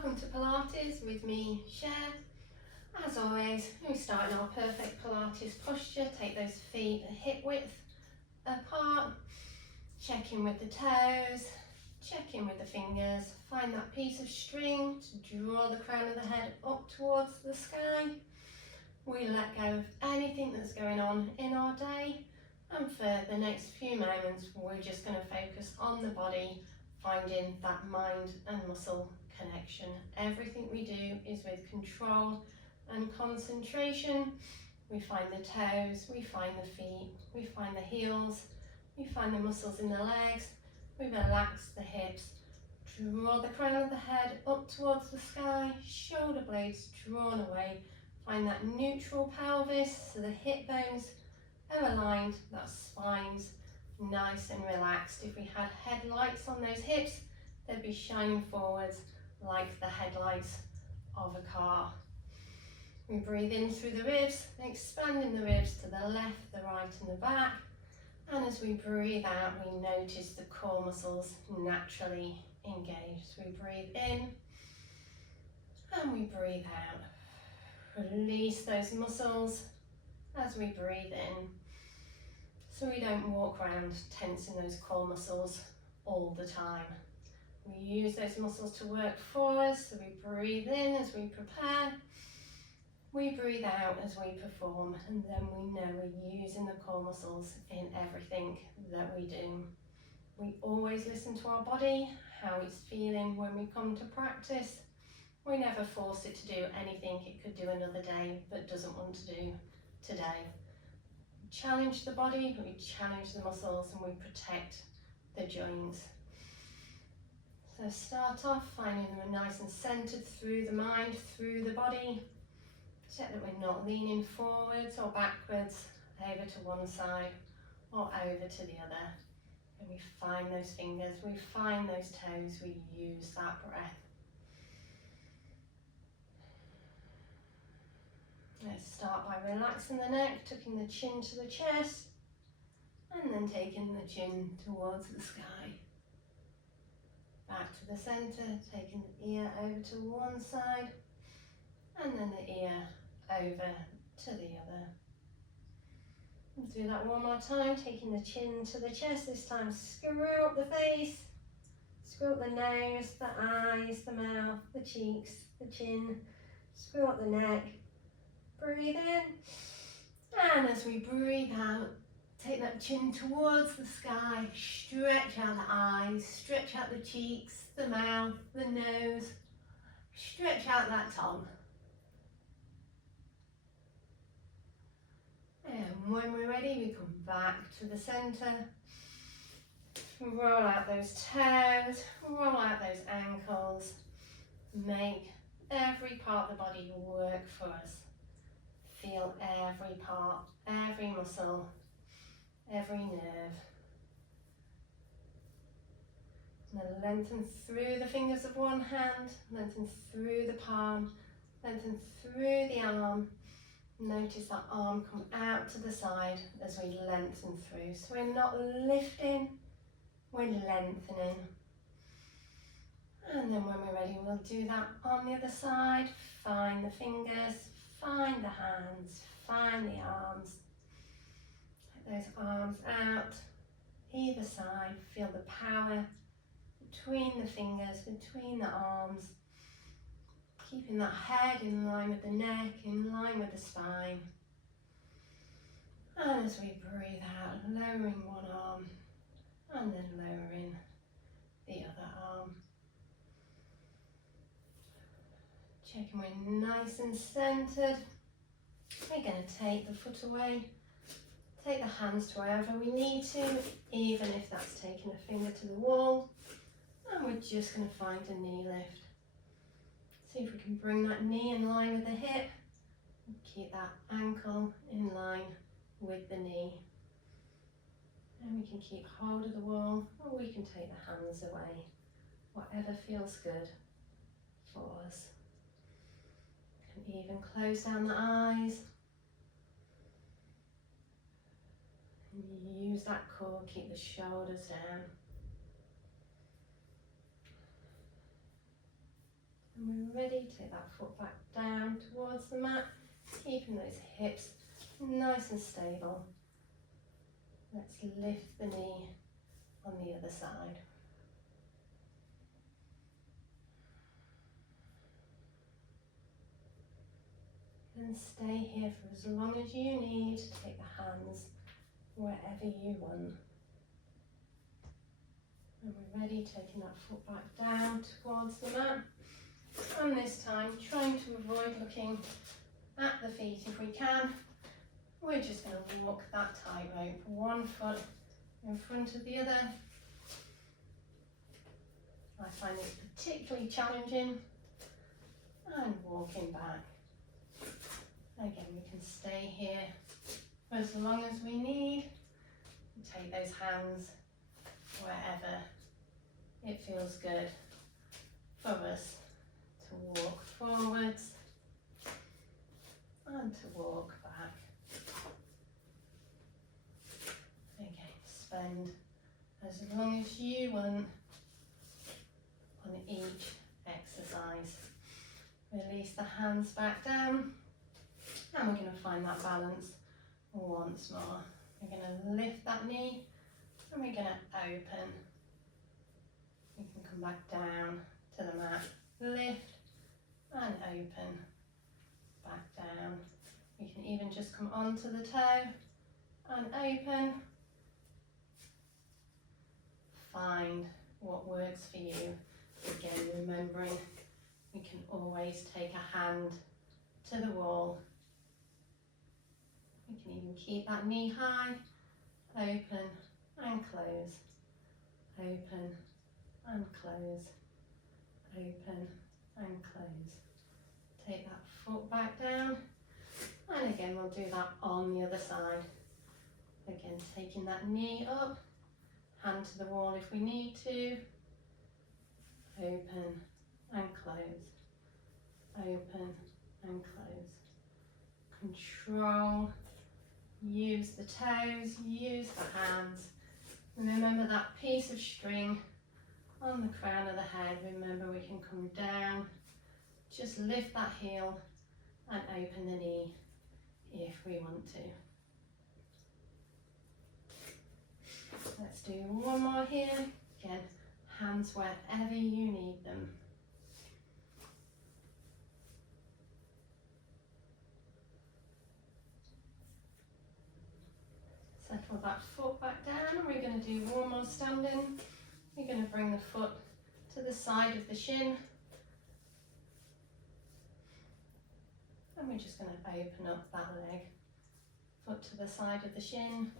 Welcome to Pilates with me, Cher. As always, we start in our perfect Pilates posture. Take those feet hip width apart. Check in with the toes. Check in with the fingers. Find that piece of string to draw the crown of the head up towards the sky. We let go of anything that's going on in our day. And for the next few moments, we're just going to focus on the body, finding that mind and muscle connection. Everything we do is with control and concentration. We find the toes, we find the feet, we find the heels, we find the muscles in the legs, we relax the hips, draw the crown of the head up towards the sky, shoulder blades drawn away, find that neutral pelvis so the hip bones are aligned, that spine's nice and relaxed. If we had headlights on those hips, they'd be shining forwards like the headlights of a car. We breathe in through the ribs, expanding the ribs to the left, the right and the back. And as we breathe out, we notice the core muscles naturally engaged. We breathe in and we breathe out. Release those muscles as we breathe in, so we don't walk around tensing those core muscles all the time. We use those muscles to work for us, so we breathe in as we prepare, we breathe out as we perform, and then we know we're using the core muscles in everything that we do. We always listen to our body, how it's feeling when we come to practice. We never force it to do anything it could do another day but doesn't want to do today. We challenge the body, we challenge the muscles, and we protect the joints. So start off finding that we're nice and centered through the mind, through the body. Check that we're not leaning forwards or backwards, over to one side or over to the other. And we find those fingers, we find those toes, we use that breath. Let's start by relaxing the neck, tucking the chin to the chest, and then taking the chin towards the sky. Back to the centre, taking the ear over to one side, and then the ear over to the other. Let's do that one more time, taking the chin to the chest. This time screw up the face, screw up the nose, the eyes, the mouth, the cheeks, the chin, screw up the neck. Breathe in, and as we breathe out, take that chin towards the sky, stretch out the eyes, stretch out the cheeks, the mouth, the nose, stretch out that tongue. And when we're ready, we come back to the centre, roll out those toes, roll out those ankles, make every part of the body work for us. Feel every part, every muscle, every nerve. And then lengthen through the fingers of one hand, lengthen through the palm, lengthen through the arm. Notice that arm come out to the side as we lengthen through. So we're not lifting, we're lengthening. And then when we're ready, we'll do that on the other side. Find the fingers, find the hands, find the arms. Take those arms out, either side. Feel the power between the fingers, between the arms. Keeping that head in line with the neck, in line with the spine. And as we breathe out, lowering one arm and then lowering the other arm. Checking we're nice and centered. We're going to take the foot away, take the hands to wherever we need to, even if that's taking a finger to the wall. And we're just going to find a knee lift. See if we can bring that knee in line with the hip, and keep that ankle in line with the knee. And we can keep hold of the wall, or we can take the hands away, whatever feels good for us. And even close down the eyes. And use that core, keep the shoulders down. And we're ready, take that foot back down towards the mat, keeping those hips nice and stable. Let's lift the knee on the other side. And stay here for as long as you need. Take the hands wherever you want. And we're ready, taking that foot back down towards the mat. And this time, trying to avoid looking at the feet if we can. We're just going to walk that tightrope, one foot in front of the other. I find this particularly challenging. And walking back. Again, we can stay here for as long as we need. Take those hands wherever it feels good for us to walk forwards and to walk back. Again, spend as long as you want on each exercise. Release the hands back down, and we're going to find that balance once more. We're going to lift that knee and we're going to open. You can come back down to the mat, lift and open, back down. You can even just come onto the toe and open. Find what works for you. Again, remembering we can always take a hand to the wall. We can even keep that knee high, open and close, open and close, open and close. Take that foot back down, and again we'll do that on the other side. Again, taking that knee up, hand to the wall if we need to, open and close, open and close. Control, use the toes, use the hands. And remember that piece of string on the crown of the head. Remember, we can come down, just lift that heel and open the knee if we want to. Let's do one more here. Again, hands wherever you need them. Settle that foot back down, and we're going to do one more standing. We're going to bring the foot to the side of the shin. And we're just going to open up that leg. Foot to the side of the shin.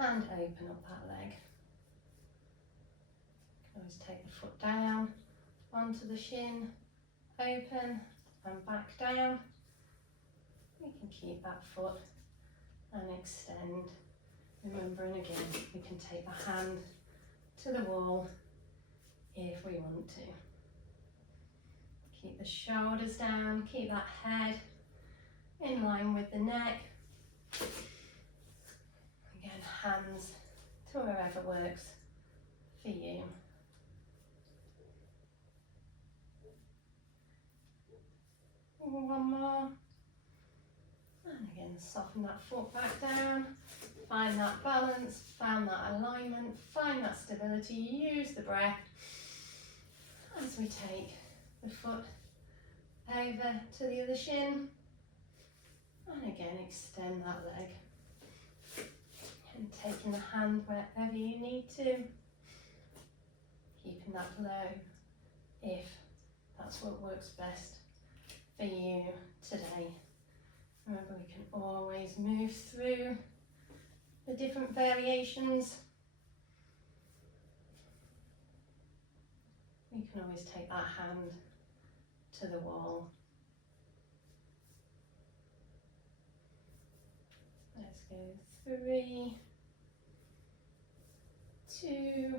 And open up that leg. You can always take the foot down, onto the shin, open and back down. We can keep that foot and extend. Remembering again, we can take the hand to the wall if we want to. Keep the shoulders down, keep that head in line with the neck. Again, hands to wherever works for you. One more. And again, soften that foot back down. Find that balance, find that alignment, find that stability. Use the breath as we take the foot over to the other shin. And again, extend that leg. And taking the hand wherever you need to. Keeping that low if that's what works best for you today. Remember, we can always move through the different variations. We can always take that hand to the wall. Let's go 3, 2,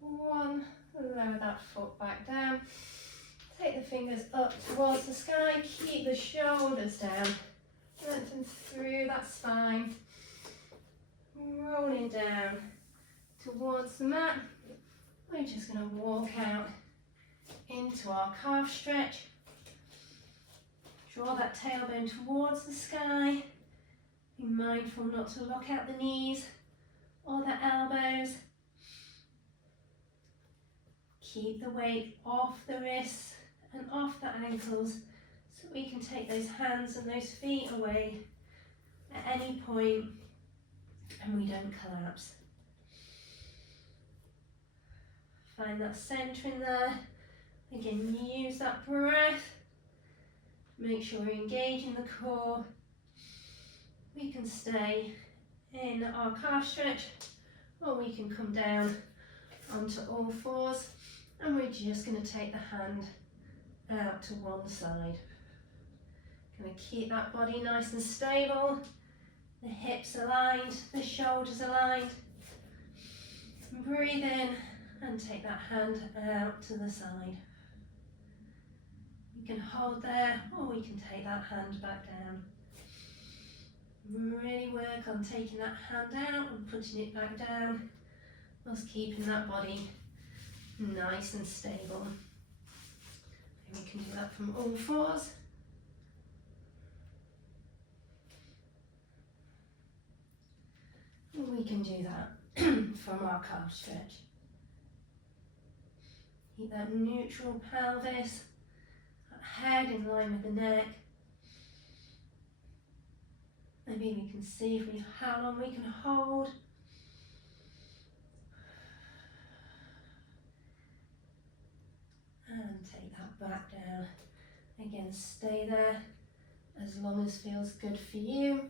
1. Lower that foot back down. Take the fingers up towards the sky. Keep the shoulders down. Lengthen through that spine. Rolling down towards the mat. We're just going to walk out into our calf stretch. Draw that tailbone towards the sky. Be mindful not to lock out the knees or the elbows. Keep the weight off the wrists and off the ankles so we can take those hands and those feet away at any point and we don't collapse. Find that centre in there. Again, use that breath. Make sure we're engaging the core. We can stay in our calf stretch or we can come down onto all fours and we're just going to take the hand out to one side. Going to keep that body nice and stable, the hips aligned, the shoulders aligned. Breathe in and take that hand out to the side. You can hold there or we can take that hand back down. Really work on taking that hand out and putting it back down whilst keeping that body nice and stable. And we can do that from all fours. And we can do that from our calf stretch. Keep that neutral pelvis, that head in line with the neck. Maybe we can see how long we can hold. And take that back down. Again, stay there as long as feels good for you.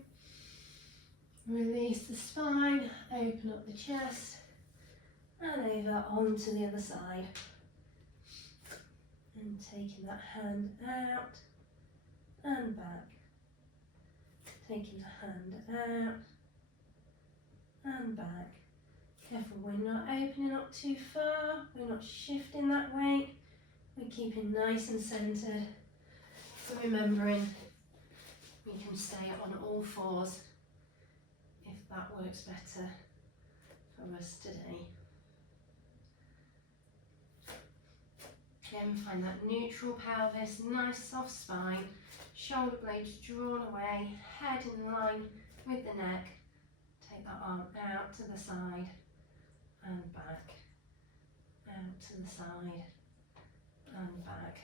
Release the spine, open up the chest, and over onto the other side. And taking that hand out and back. Taking the hand out and back. Careful we're not opening up too far, we're not shifting that weight. We're keeping nice and centred. So remembering we can stay on all fours if that works better for us today. Again, find that neutral pelvis, nice soft spine, shoulder blades drawn away, head in line with the neck. Take that arm out to the side and back, out to the side and back.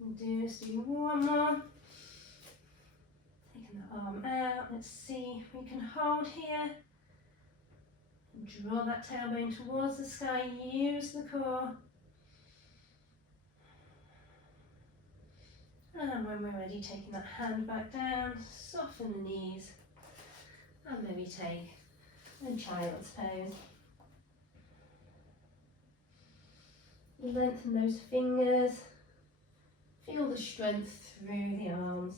And just do one more. Taking the arm out, let's see if we can hold here. Draw that tailbone towards the sky, use the core. And when we're ready, taking that hand back down, soften the knees, and maybe take the child's pose. Lengthen those fingers, feel the strength through the arms.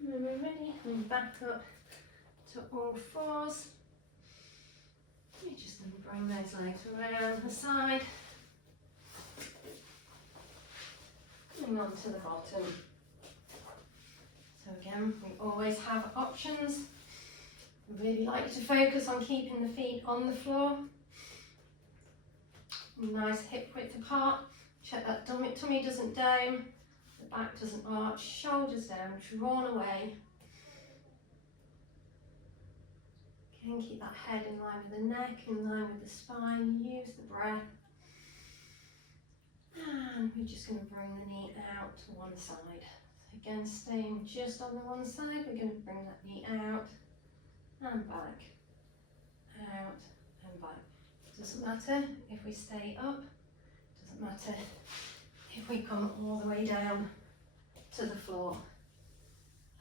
And when we're ready, come back up to all fours. You're just going to bring those legs around the side. And onto the bottom. So again, we always have options. We really like to focus on keeping the feet on the floor. Nice hip width apart. Check that tummy doesn't down, the back doesn't arch, shoulders down, drawn away. Again, keep that head in line with the neck, in line with the spine, use the breath. And we're just going to bring the knee out to one side. So again, staying just on the one side, we're going to bring that knee out and back, out and back. Doesn't matter if we stay up, doesn't matter if we come all the way down to the floor.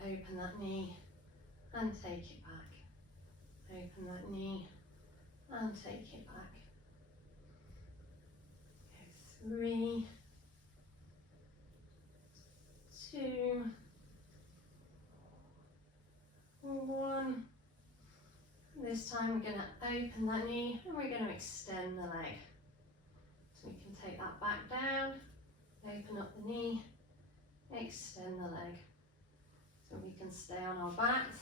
Open that knee and take it back. Open that knee and take it back. 3, 2, 1. This time we're going to open that knee and we're going to extend the leg. So we can take that back down, open up the knee, extend the leg. So we can stay on our backs.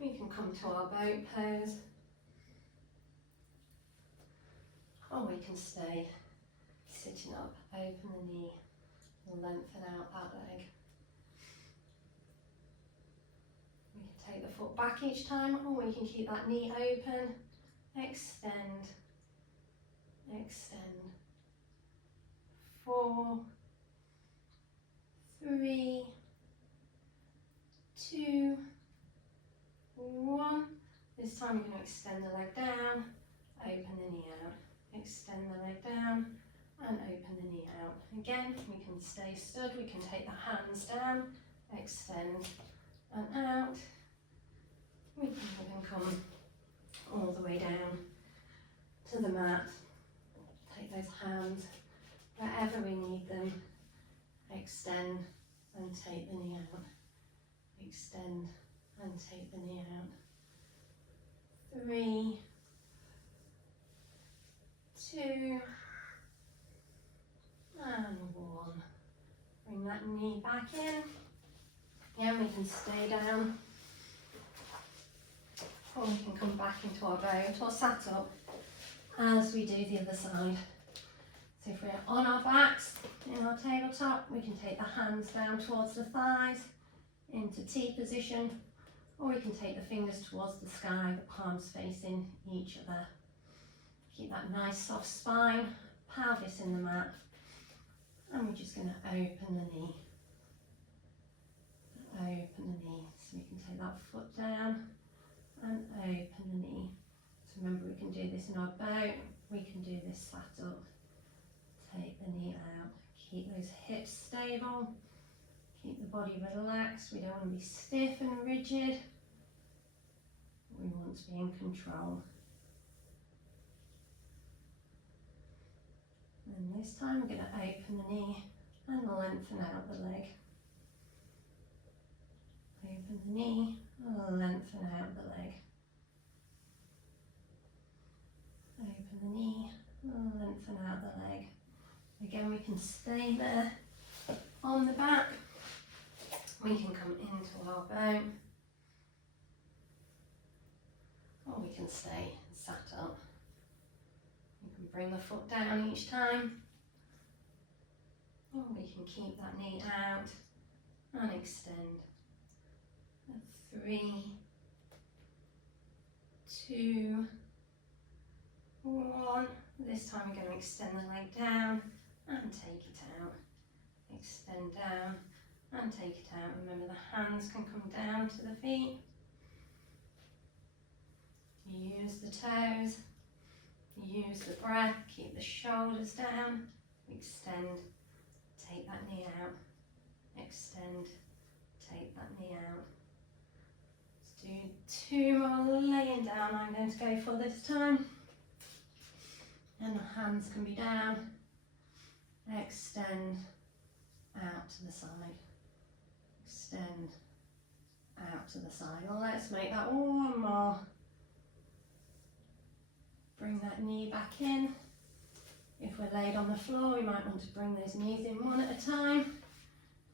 We can come to our boat pose. or we can stay sitting up, open the knee, lengthen out that leg. We can take the foot back each time, or we can keep that knee open, extend, extend. 4, 3, 2, 1. This time we're going to extend the leg down, open the knee out, extend the leg down and open the knee out. Again, we can stay stood, we can take the hands down, extend and out. We can even come all the way down to the mat. Take those hands wherever we need them, extend and take the knee out, extend and take the knee out. 3, 2 and 1. Bring that knee back in. Again, we can stay down, or we can come back into our boat or sat up as we do the other side. So if we're on our backs in our tabletop, we can take the hands down towards the thighs into T position, or we can take the fingers towards the sky, the palms facing each other. Keep that nice soft spine, pelvis in the mat, and we're just going to open the knee. Open the knee, so we can take that foot down and open the knee. So remember, we can do this in our boat, we can do this sat up. Take the knee out, keep those hips stable, keep the body relaxed. We don't want to be stiff and rigid, we want to be in control. And this time we're going to open the knee and lengthen out the leg. Open the knee, lengthen out the leg. Open the knee, lengthen out the leg. Again, we can stay there on the back. We can come into our boat, or we can stay sat up. You can bring the foot down each time, or we can keep that knee out and extend. 3, 2, 1. This time we're going to extend the leg down and take it out. Extend down and take it out. Remember, the hands can come down to the feet. Use the toes. Use the breath. Keep the shoulders down. Extend. Take that knee out. Extend. Take that knee out. Let's do 2 more laying down. I'm going to go for this time. And the hands can be down. Extend out to the side. Extend out to the side. Well, let's make that one more. Bring that knee back in. If we're laid on the floor, we might want to bring those knees in one at a time.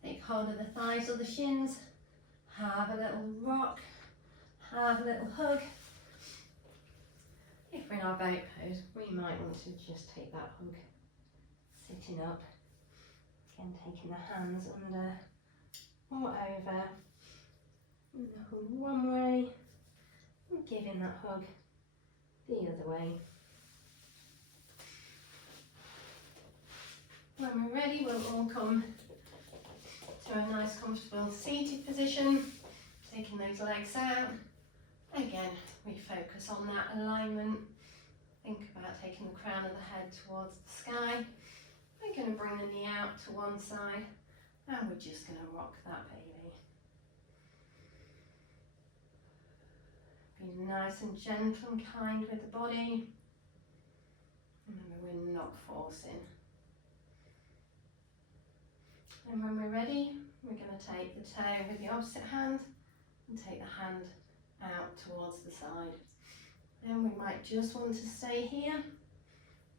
Take hold of the thighs or the shins. Have a little rock. Have a little hug. If we're in our boat pose, we might want to just take that hug sitting up. Again, taking the hands under or over. And the hug one way, and giving that hug the other way. When we're ready, we'll all come to a nice comfortable seated position, taking those legs out. Again, we focus on that alignment. Think about taking the crown of the head towards the sky. We're going to bring the knee out to one side, and we're just going to rock that baby. Be nice and gentle and kind with the body. Remember, we're not forcing. And when we're ready, we're going to take the toe with the opposite hand and take the hand out towards the side. And we might just want to stay here.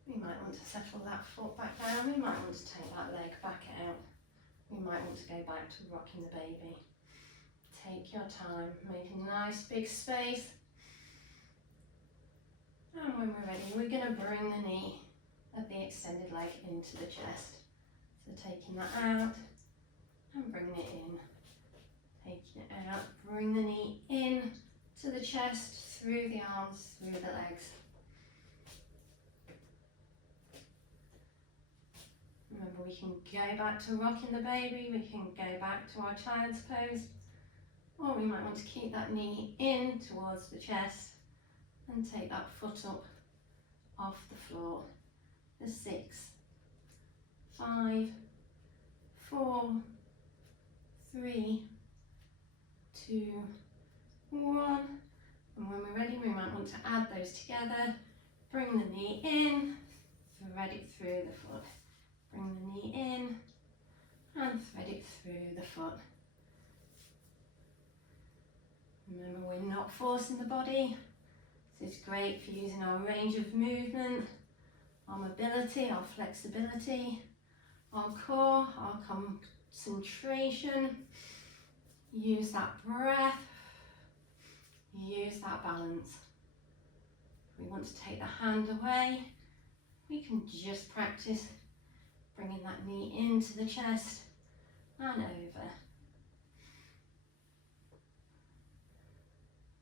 We might want to settle that foot back down. We might want to take that leg back out. We might want to go back to rocking the baby. Take your time, make a nice big space. And when we're ready, we're going to bring the knee of the extended leg into the chest. So taking that out and bringing it in. Taking it out, bring the knee in to the chest, through the arms, through the legs. Remember, we can go back to rocking the baby, we can go back to our child's pose, or we might want to keep that knee in towards the chest and take that foot up off the floor. For 6, 5, 4, 3, 2, 1. And when we're ready, we might want to add those together. Bring the knee in, thread it through the foot. Bring the knee in and thread it through the foot. Remember, we're not forcing the body. This is great for using our range of movement, our mobility, our flexibility, our core, our concentration. Use that breath, use that balance. If we want to take the hand away, we can just practice bringing that knee into the chest and over.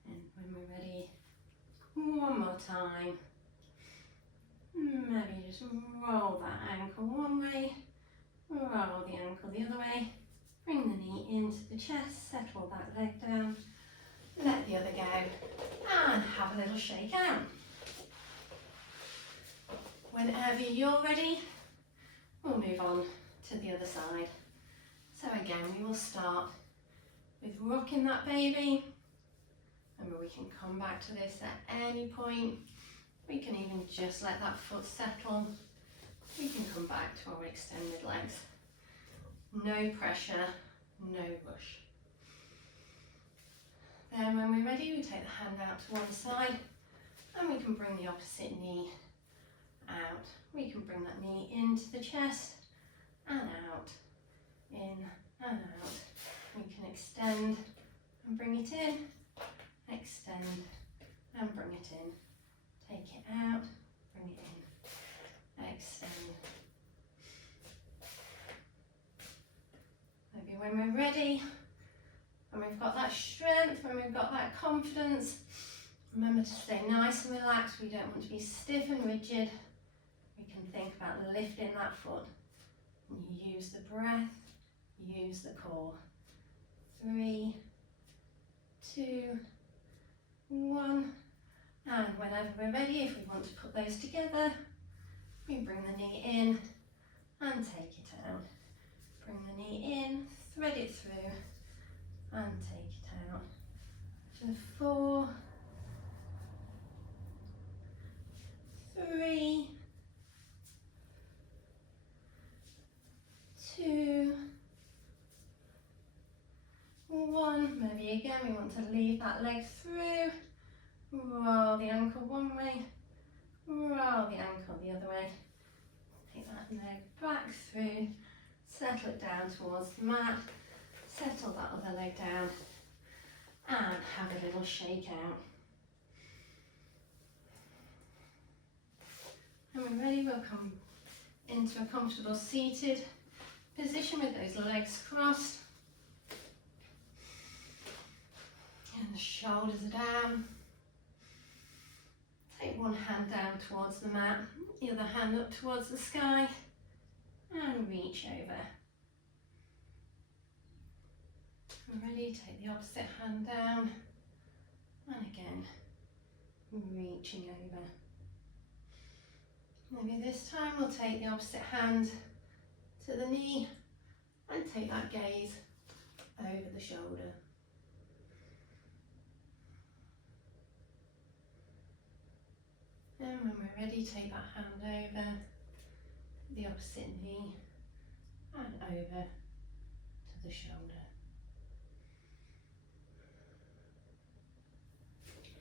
And when we're ready, one more time. Maybe just roll that ankle one way, roll the ankle the other way. Bring the knee into the chest, settle that leg down, let the other go, and have a little shake out. Whenever you're ready, we'll move on to the other side. So again, we will start with rocking that baby. Remember, we can come back to this at any point. We can even just let that foot settle. We can come back to our extended legs. No pressure, no rush. Then when we're ready, we take the hand out to one side and we can bring the opposite knee out. We can bring that knee into the chest and out, in and out. We can extend and bring it in, extend and bring it in. Take it out, bring it in, extend. Maybe when we're ready, and we've got that strength, when we've got that confidence, remember to stay nice and relaxed. We don't want to be stiff and rigid. We can think about lifting that foot. And you use the breath, use the core. 3, 2, 1. And whenever we're ready, if we want to put those together, we bring the knee in and take it out. Bring the knee in, thread it through, and take it out. For 4, 3, 2, 1. Maybe again we want to leave that leg through. Roll the ankle one way, roll the ankle the other way. Take that leg back through, settle it down towards the mat, settle that other leg down, and have a little shake out. And we're ready, we'll come into a comfortable seated position with those legs crossed. And the shoulders are down. Take one hand down towards the mat, the other hand up towards the sky, and reach over. Ready, take the opposite hand down, and again, reaching over. Maybe this time we'll take the opposite hand to the knee and take that gaze over the shoulder. And when we're ready, take that hand over the opposite knee and over to the shoulder.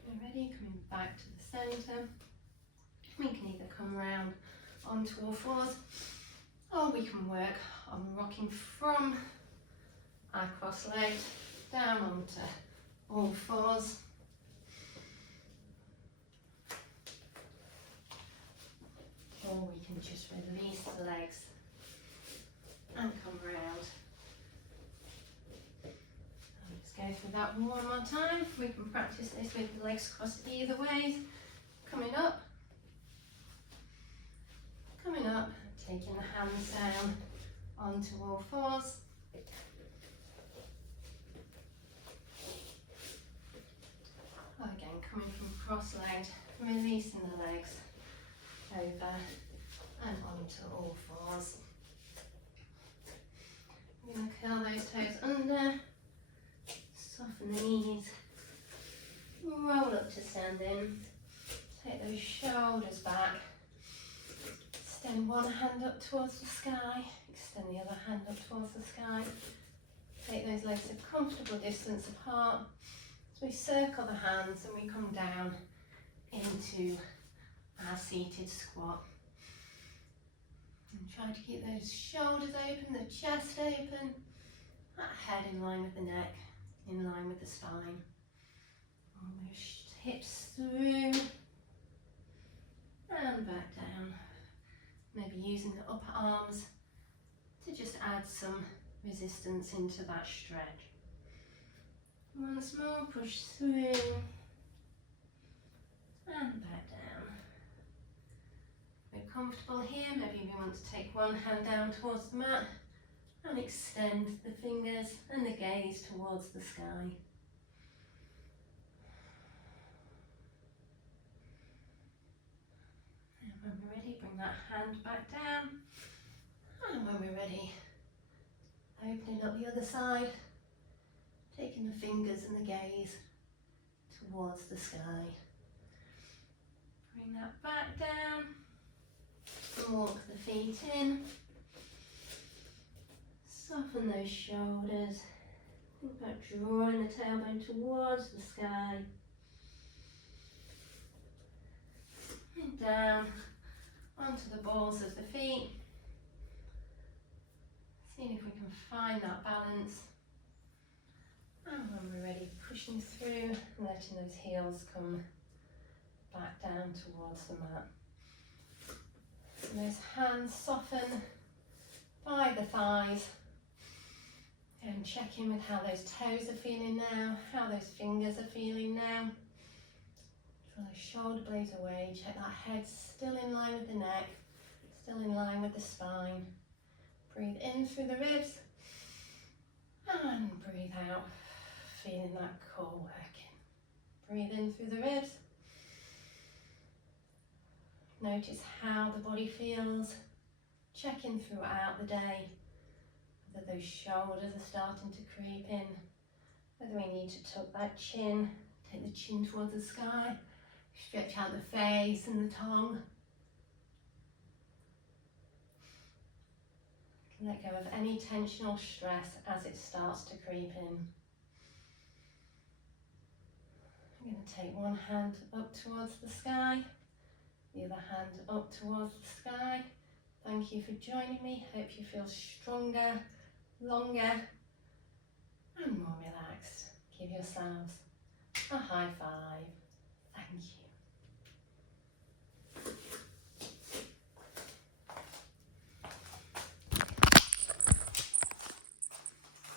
We're ready, coming back to the centre. We can either come round onto all fours, or we can work on rocking from our cross legs down onto all fours. Or we can just release the legs and come round. Let's go through that one more time. We can practice this with the legs crossed either way. Coming up, taking the hands down onto all fours. Again, coming from cross-legged, releasing the legs over and onto all fours. We're going to curl those toes under, soften the knees, roll up to standing, take those shoulders back, extend one hand up towards the sky, extend the other hand up towards the sky, take those legs a comfortable distance apart. So we circle the hands and we come down into our seated squat. And try to keep those shoulders open, the chest open, that head in line with the neck, in line with the spine. Almost hips through and back down. Maybe using the upper arms to just add some resistance into that stretch. Once more, push through and back down. We're comfortable here, maybe we want to take one hand down towards the mat and extend the fingers and the gaze towards the sky. And when we're ready, bring that hand back down. And when we're ready, opening up the other side, taking the fingers and the gaze towards the sky. Bring that back down, walk the feet in, soften those shoulders, think about drawing the tailbone towards the sky, and down onto the balls of the feet, seeing if we can find that balance. And when we're ready, pushing through and letting those heels come back down towards the mat. And those hands soften by the thighs. And check in with how those toes are feeling now, how those fingers are feeling now. Draw those shoulder blades away. Check that head still in line with the neck, still in line with the spine. Breathe in through the ribs and breathe out. Feeling that core working. Breathe in through the ribs. Notice how the body feels. Check in throughout the day whether those shoulders are starting to creep in, whether we need to tuck that chin, take the chin towards the sky, stretch out the face and the tongue. Let go of any tension or stress as it starts to creep in. I'm going to take one hand up towards the sky, the other hand up towards the sky. Thank you for joining me. Hope you feel stronger, longer and more relaxed. Give yourselves a high five. Thank you.